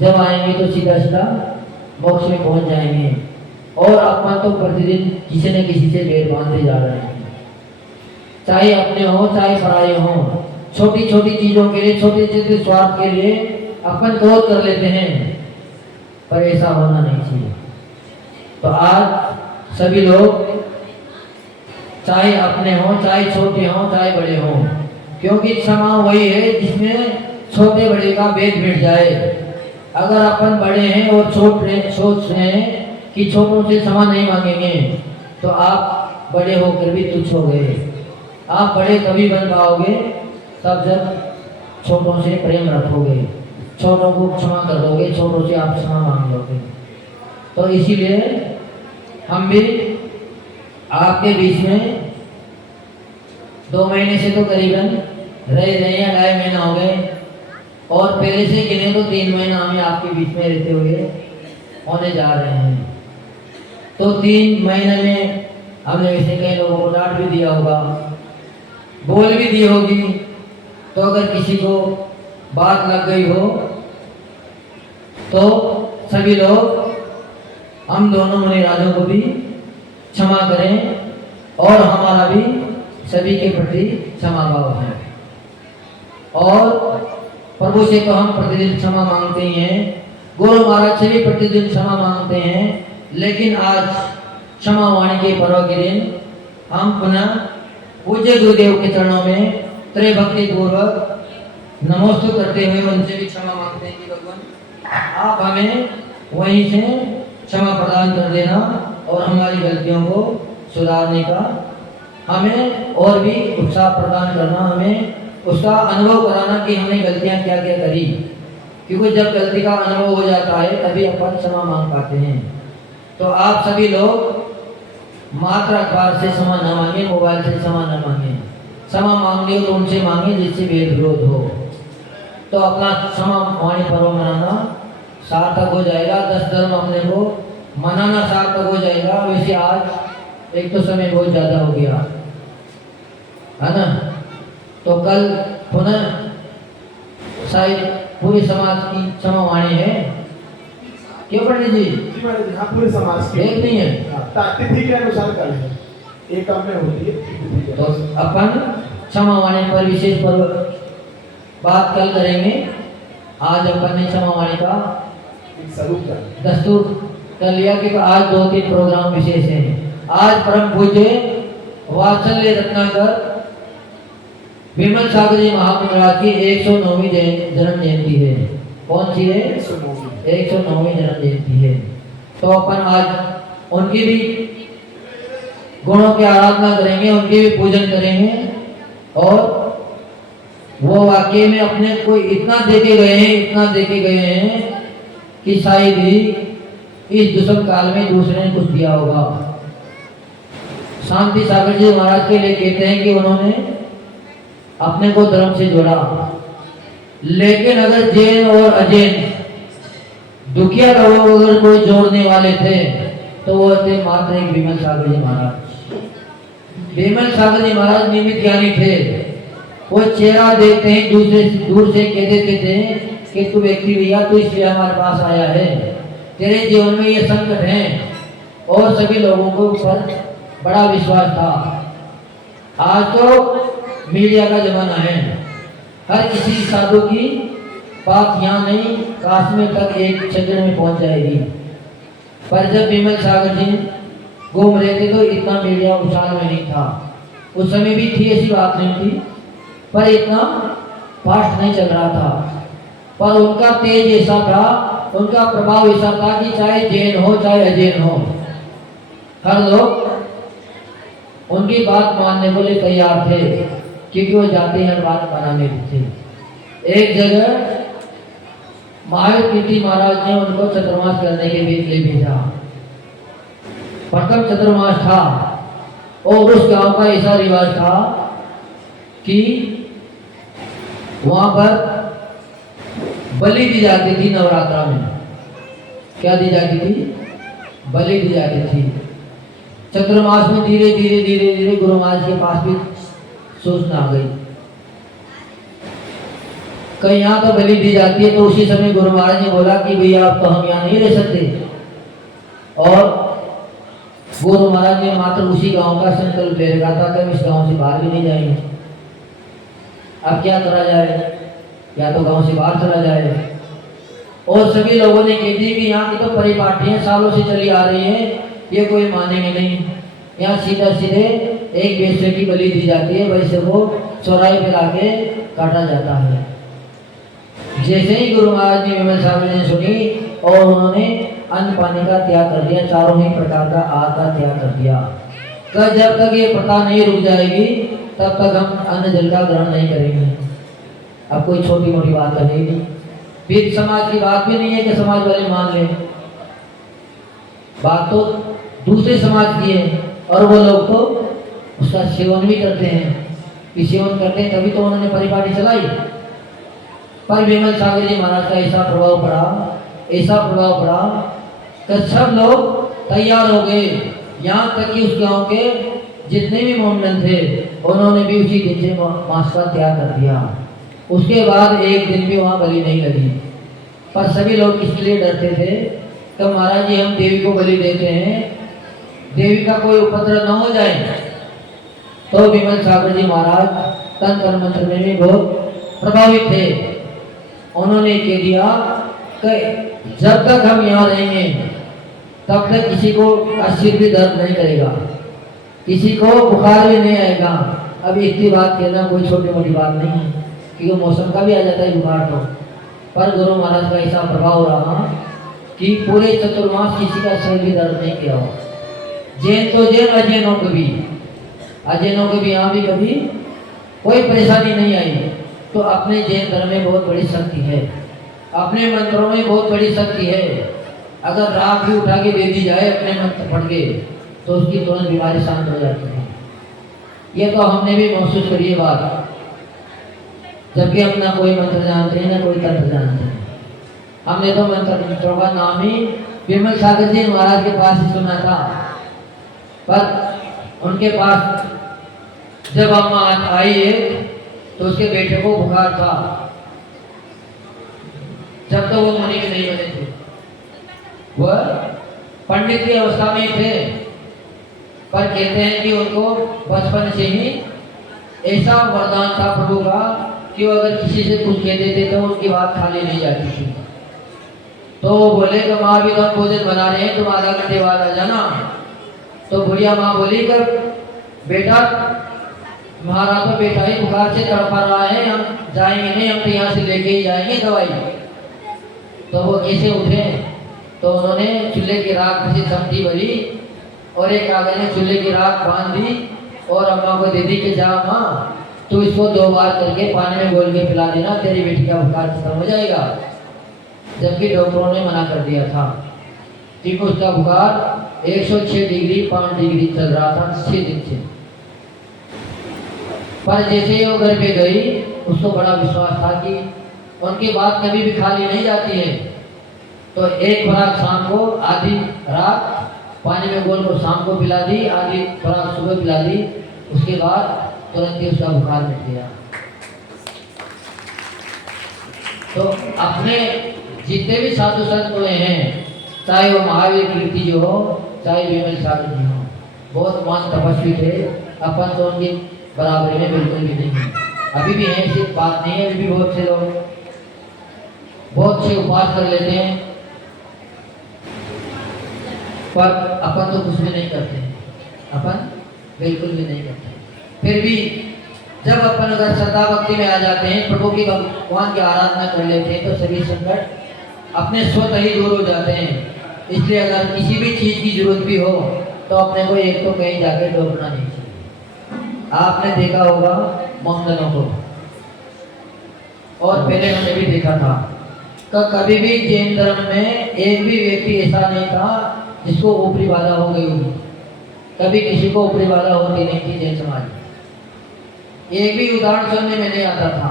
जब आएंगे तो सीधा सीधा मोक्ष में पहुंच जाएंगे। और अपन तो प्रतिदिन किसी न किसी से भेद बांधते जा रहे हैं, चाहे अपने हो चाहे पराये हो। छोटी छोटी चीजों के लिए, छोटे छोटे स्वार्थ के लिए अपन क्रोध कर लेते हैं, पर ऐसा होना नहीं चाहिए। तो आज सभी लोग, चाहे अपने हो चाहे छोटे हो चाहे बड़े हो, क्योंकि क्षमा वही है जिसमें छोटे बड़े का भेद मिट जाए। अगर अपन बड़े हैं और सोच रहे हैं कि छोटों से क्षमा नहीं मांगेंगे, तो आप बड़े होकर भी तुच्छ हो गए। आप बड़े कभी बन पाओगे तब जब छोटों से प्रेम रखोगे, छोटों को क्षमा कर दोगे, छोटों से आप क्षमा मांग लोगे। तो इसीलिए हम भी आपके बीच में 2 महीने से तो करीबन रह रहे हैं, 2.5 महीना हो गए, और पहले से गिने तो 3 महीना हमें आपके बीच में रहते हुए होने जा रहे हैं। तो 3 महीने में हमने वैसे कई लोगों को डांट भी दिया होगा, बोल भी दी होगी। तो अगर किसी को बात लग गई हो तो सभी लोग हम दोनों मुनिराजों को भी क्षमा करें, और हमारा भी सभी के प्रति क्षमा भाव है। और प्रभु से तो हम प्रतिदिन क्षमा मांगते ही हैं, गुरु महाराज से भी प्रतिदिन क्षमा मांगते हैं, लेकिन आज क्षमा वाणी के पर्व के दिन हम पुनः पूज्य गुरुदेव के चरणों में त्रय भक्ति पूर्वक नमोस्तु करते हुए उनसे भी क्षमा मांगते हैं कि भगवान आप हमें वहीं से क्षमा प्रदान कर देना, और हमारी गलतियों को सुधारने का हमें और भी उत्साह प्रदान करना, हमें उसका अनुभव कराना कि हमने गलतियां क्या क्या करी। क्योंकि जब गलती का अनुभव हो जाता है तभी अपन क्षमा मांग पाते हैं। तो आप सभी लोग मात्र अखबार से क्षमा न मांगे, मोबाइल से क्षमा न मांगे। क्षमा मांगनी हो तो उनसे मांगे जिससे भेद विरोध हो। तो अपना क्षमा वाणी पर्व मनाना सार्थक हो जाएगा, 10 धर्म अपने को मनाना सार्थक हो जाएगा। वैसे आज एक तो समय बहुत ज्यादा हो गया है ना, तो कल पुनः शायद पूरे समाज की क्षमा वाणी है। क्यों पंडित जी? जी महाराज जी, हाँ पूरे समाज की एक नहीं है, तिथि के अनुसार कल है, एक काम में होती है तिथि के तो अपन क्षमा वाणी पर विशेष पर्व बात कल करेंगे। आज अपन ने क्षमा वाणी का एक स्वरूप का दस्तूर कर लिया कि आज 2-3 प्रोग्राम विशेष हैं। आज परम पूज्य वात्सल्य रत्नाकर विमल सागर जी महाराज की 109वीं जन्म जयंती है। कौन सी है? 109वीं जन्म जयंती है। तो अपन आज उनकी भी गुणों की आराधना करेंगे, उनकी भी पूजन करेंगे, और वो वाकई में अपने को इतना देके गए हैं, इतना देके गए हैं कि शायद ही इस दुष्म काल में दूसरे ने कुछ दिया होगा। शांति सागर जी महाराज के लिए कहते हैं कि उन्होंने अपने को धर्म से जोड़ा, लेकिन अगर जैन और अजैन दुखिया लोगों को अगर कोई जोड़ने वाले थे तो वो थे मात्र एक विमल सागर जी महाराज। विमल सागर जी महाराज निमित्त ज्ञानी थे। वो चेहरा देखते ही दूर से कह देते थे कि तू व्यक्ति भैया तू इसलिए हमारे पास आया है, तेरे जीवन में ये संकट है। और सभी लोगों को ऊपर बड़ा विश्वास था। आज तो मीडिया का जमाना है, हर किसी साधु की बात यहाँ नहीं काश्मीर तक एक क्षेत्र में पहुंच जाएगी। पर जब विमल सागर जी घूम रहे थे तो इतना मीडिया उछाल में नहीं था। उस समय भी थी, ऐसी बात नहीं थी, पर इतना फास्ट नहीं चल रहा था। पर उनका तेज ऐसा था, उनका प्रभाव ऐसा था कि चाहे जैन हो चाहे अजैन हो, हर लोग उनकी बात मानने को लिए तैयार थे, क्योंकि वो जाते हर बात मानने थे। एक जगह महावीर कीर्ति महाराज ने उनको चतुर्मास करने के लिए भेजा। प्रथम चतुर्मास था और उस गांव का ऐसा रिवाज था कि वहां पर बलि दी जाती थी। नवरात्रा में क्या दी जाती थी? बलि दी जाती थी। चतुर्मास में धीरे धीरे धीरे धीरे गुरु महाराज के पास भी सूचना आ गई कहीं यहाँ तो बलि दी जाती है। तो उसी समय गुरु महाराज ने बोला कि भैया अब तो हम यहाँ नहीं रह सकते, और गुरु महाराज ने मात्र उसी गांव का संकल्प ले रखा था कि हम इस गांव से बाहर भी नहीं जाएंगे। अब क्या करा जाए, या तो गांव से बाहर चला जाए। और सभी लोगों ने कह दी कि यहाँ की तो परिपाटियां सालों से चली आ रही हैं, ये कोई मानेंगे नहीं। यहाँ सीधा सीधे एक बेटे की बलि दी जाती है, वैसे वो चौराहे पे लाके काटा जाता है। जैसे ही गुरु महाराज ने विमल सागर ने सुनी और उन्होंने अन्न पानी का त्याग कर दिया, चारों ही प्रकार का आहार का त्याग कर दिया। तो जब तक ये प्रथा नहीं रुक जाएगी तब तक हम अन्न जल का ग्रहण नहीं करेंगे। अब कोई छोटी मोटी बात करनी नहीं, फिर समाज की बात भी नहीं है कि समाज वाले मान ले, बात तो दूसरे समाज की है और वो लोग तो उसका सेवन भी करते हैं। कि सेवन करते हैं तभी तो उन्होंने परिपाटी चलाई। पर विमल सागर जी महाराज का ऐसा प्रभाव पड़ा कि सब लोग तैयार हो गए। यहाँ तक कि उस गांव के जितने भी मोमडन थे उन्होंने भी उसी दिन से मांस का त्याग कर दिया। उसके बाद एक दिन भी वहाँ बलि नहीं लगी। पर सभी लोग किस लिए डरते थे तो महाराज जी हम देवी को बलि देते हैं, देवी का कोई उपद्रव न हो जाए। तो विमल सागर जी महाराज तंत्र मंत्र में भी बहुत प्रभावित थे। उन्होंने कह दिया कि जब तक हम यहाँ रहेंगे तब तक किसी को सिर भी दर्द नहीं करेगा, किसी को बुखार भी नहीं आएगा। अब इतनी बात कहना कोई छोटी मोटी बात नहीं है, क्योंकि मौसम का भी आ जाता है बुखार तो। पर गुरु महाराज का ऐसा प्रभाव रहा कि पूरे चतुर्मास किसी का सिर भी दर्द नहीं किया हो। जैन तो जैन, अजैनों को भी यहाँ भी कभी कोई परेशानी नहीं आई। तो अपने जैन धर्म में बहुत बड़ी शक्ति है, अपने मंत्रों में बहुत बड़ी शक्ति है। अगर राख भी उठा के दे दी जाए अपने मंत्र पढ़ के तो उसकी तुरंत बीमारी शांत हो जाती है। ये तो हमने भी महसूस करी है बात, जबकि हम ना कोई मंत्र जानते हैं ना कोई तंत्र जानते हैं। हमने तो मंत्रों का नाम ही विमल सागर जी महाराज के पास ही सुना था। पर उनके पास जब अम्मा आई है तो उसके बेटे को बुखार था, जब तो वो मुनि के नहीं बने थे, वह पंडित की अवस्था में थे। पर कहते हैं कि उनको बचपन से ही ऐसा वरदान था प्रभु का कि वो अगर किसी से कुछ कह देते तो उसकी बात खाली नहीं जाती थी। तो वो बोले कि माँ भी तो हम भोजन बना रहे हैं, तुम आधा घंटे बाद आ जाना। तो बुढ़िया माँ बोली कि बेटा हमारा तो बेटा ही बुखार से तड़पा रहा है, हम जाएंगे नहीं, हम तो यहाँ से लेके ही जाएंगे दवाई। तो वो कैसे उठे? तो उन्होंने चूल्हे की राख से सब्जी भरी और एक कागज में चूल्हे की राख बांध दी और अम्मा को दे दी कि जा माँ तो इसको 2 बार करके पानी में घोल के पिला देना, तेरी बेटी का बुखार खत्म हो जाएगा। जबकि डॉक्टरों ने मना कर दिया था कि उसका बुखार 106 डिग्री 5 डिग्री चल रहा था 6 दिन से। पर जैसे ही वो घर पे गई उसको बड़ा विश्वास था कि उनकी बात कभी भी खाली नहीं जाती है। तो एक खुराक शाम को, आधी रात पानी में घोल को शाम को पिला दी, आधी खुराक सुबह पिला दी। उसके बाद तुरंत ही उसका बुखार मिट गया। तो अपने जितने भी साधु संत हुए हैं, चाहे वो महावीर कीर्ति जी हो, चाहे विमल सागर जी हो, बहुत महान तपस्वी थे। अपन तो उनकी बराबरी में बिल्कुल भी नहीं है, अभी भी है, ऐसी बात नहीं है। अभी भी बहुत से लोग बहुत से उपवास कर लेते हैं, पर अपन तो कुछ भी नहीं करते, अपन बिल्कुल भी नहीं करते। फिर भी जब अपन अगर श्रद्धा भक्ति में आ जाते हैं, प्रभु की भगवान की आराधना कर लेते हैं तो सभी संकट अपने स्वतः ही दूर हो जाते हैं। इसलिए अगर किसी भी चीज़ की जरूरत भी हो तो अपने को एक तो कहीं जाके डूबना नहीं चाहिए। आपने देखा होगा मोमडनों को, और पहले हमने भी देखा था कि कभी भी जैन धर्म में एक भी व्यक्ति ऐसा नहीं था जिसको ऊपरी बाधा हो गई होगी। कभी किसी को ऊपरी बाधा होती नहीं थी जैन समाज में। एक भी उदाहरण सुनने में नहीं आता था।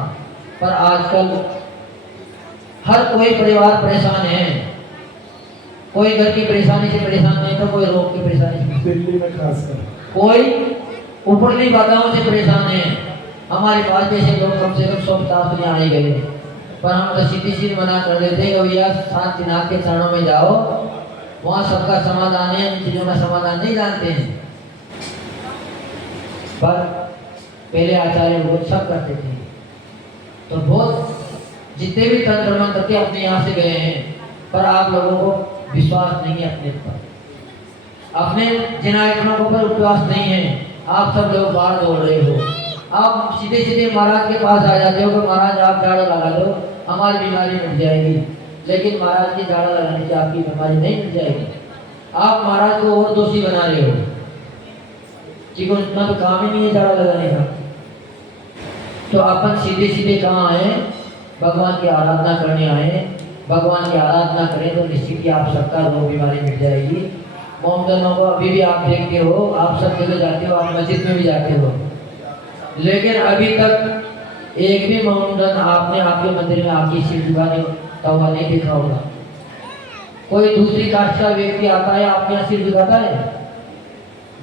पर आजकल हर कोई परिवार परेशान है। कोई घर की परेशानी से परेशान नहीं तो कोई रोग की परेशानी से, दिल्ली में खासकर कोई ऊपरली बाधाओं से परेशान है। हमारे पास जैसे लोग कम से कम 150 यहाँ आए गए, पर हम तो सीधी सीधी मना कर देते हैं कि भैया शांतिनाथ के चरणों में जाओ, वहाँ सबका समाधान है, इन चीज़ों का समाधान नहीं जानते हैं। पर पहले आचार्य लोग सब करते थे। तो बहुत जितने भी तंत्र मंत्र थे अपने यहाँ से गए हैं, पर आप लोगों को विश्वास नहीं है अपने पर, अपने जिन आइटमों के ऊपर विश्वास नहीं है। आप सब लोग बाहर दौड़ रहे हो। आप सीधे सीधे महाराज के पास आ जाते हो कि महाराज आप झाड़ू लगा दो, हमारी बीमारी मिट जाएगी। लेकिन महाराज की झाड़ू लगाने से आपकी बीमारी नहीं मिट जाएगी। आप महाराज को और दोषी बना रहे हो, कि उतना तो काम ही नहीं है झाड़ू लगाने का। तो अपन सीधे सीधे कहाँ आए? भगवान की आराधना करने आए। भगवान की आराधना करें तो निश्चित ही आप सबका रोग बीमारी मिट जाएगी। मोमडनों को अभी भी आप देखते हो, आप सब जगह जाते हो, आप मस्जिद में भी जाते हो, लेकिन अभी तक एक भी मोमडन आपने आपके मंदिर में आके सिर झुकाने का हुआ नहीं देखा होगा। कोई दूसरी कास्ट का व्यक्ति आता है आपके यहाँ सिर झुकाता है?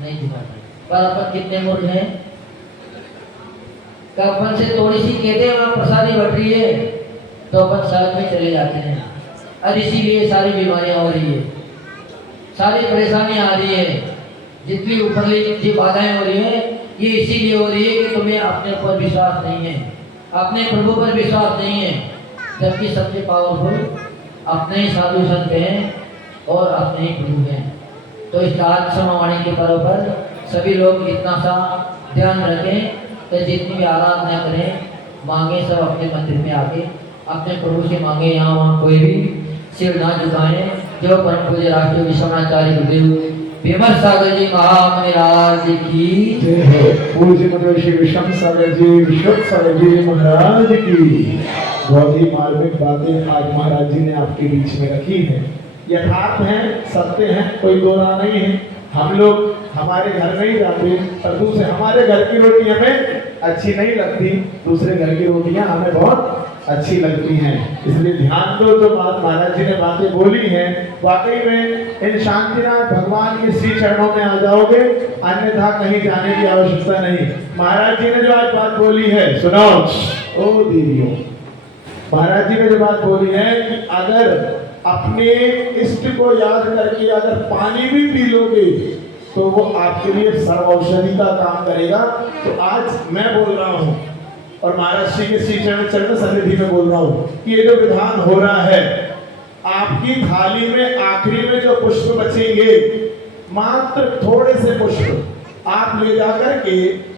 नहीं झुकाता। पर अपन कितने मूर्ख हैं, अपन से थोड़ी सी कहते हैं वहाँ प्रसादी बट रही है तो अपन शहर में चले जाते हैं। और इसीलिए सारी बीमारियां हो रही है, सारी परेशानियां आ रही है, जितनी ऊपरली जितनी बाधाएं हो रही है, ये इसीलिए हो रही है कि तुम्हें अपने ऊपर विश्वास नहीं है, अपने प्रभु पर विश्वास नहीं है। जबकि सबसे पावरफुल अपने ही साधु संत हैं और अपने ही प्रभु हैं। तो इस आज समावाणी के पर्व पर सभी लोग इतना सा ध्यान रखें कि जितनी भी आराधना करें, मांगे सब अपने मंदिर में आके अपने प्रभु से मांगे। यहाँ वहाँ कोई भी सिर ना झुकाएं। जो परम पूज्य राष्ट्रीय विश्वनाचार्य गुरुदेव विमल सागर जी महाराज की जय हो। पूज्य मतलब श्री विषम सागर जी, विश्व सागर जी महाराज की। बहुत ही मार्मिक बातें आज महाराज जी ने आपके बीच में रखी है, यथार्थ है, सत्य है, कोई दो राह नहीं है। हम लोग हमारे घर नहीं जाते, पर दूसरे हमारे घर की रोटी हमें अच्छी नहीं लगती, दूसरे घर की रोटियां हमें बहुत अच्छी लगती हैं। इसलिए ध्यान दो, जो बात महाराज जी ने बातें बोली हैं, वाकई में इन शांतिनाथ भगवान के श्री चरणों में आ जाओगे, अन्यथा कहीं जाने की आवश्यकता नहीं। महाराज जी ने जो आज बात बोली है, सुनो ओ देवियों, महाराज जी ने जो बात बोली है कि अगर अपने इष्ट को याद करके अगर पानी भी पी लोगे तो वो आपके लिए सर्व औषधि का काम करेगा। तो आज मैं बोल रहा हूँ और महाराज श्री के श्री चरण सन्निधि में बोल रहा हूँ कि ये जो विधान हो रहा है, आपकी थाली में आखिरी में जो पुष्प बचेंगे, मात्र थोड़े से पुष्प आप ले जाकर के